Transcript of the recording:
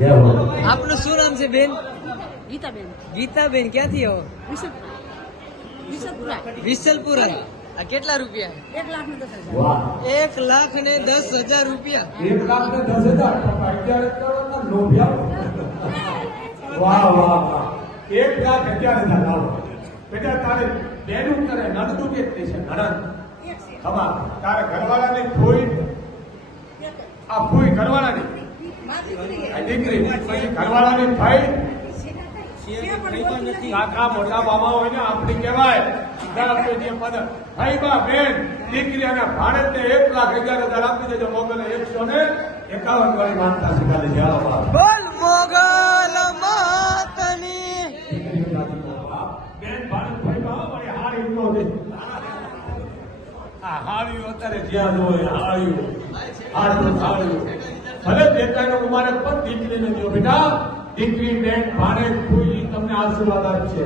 આપનું શું નામ છે બેન? ગીતાબેન. ગીતાબેન ક્યાંથી આવો વિશલપુરા વિસલપુરા આ કેટલા રૂપિયા? એક લાખ ને દસ હજાર. એક લાખ ને દસ હજાર રૂપિયા. એક લાખ ને દસ હજાર? વાહ વાહ વાહ. એક લાખ અગિયાર હજાર. લાવો બેટા તારે બેનું કરે નડતું કે તે છે? નડન. હવા તારા ઘરવાળાને કોઈ આ કોઈ ઘરવાળાની દીકરી ઘરવાળાની ભાઈ. કાકા મોટા બાબા હોય ને આપણી કહેવાય ભાઈ બા બેન દીકરી અને ભારતને એક લાખ અગિયાર હજાર આપી દેજો મોગલે એકસો ને એકાવન વાળી માનતા શીખાડે છે બોલ મોગલ માતની. બેન ભારત બા વળી હારી નો દે. આ હાર્યું અત્યારે જ્યાં હોય હાર્યું હાર્યું હાર્યું ભલે દેખાયનો મારે પણ દીકરીને દો બેટા. દીકરી બેન ભાણે કોઈ તમને આશીર્વાદ આપશે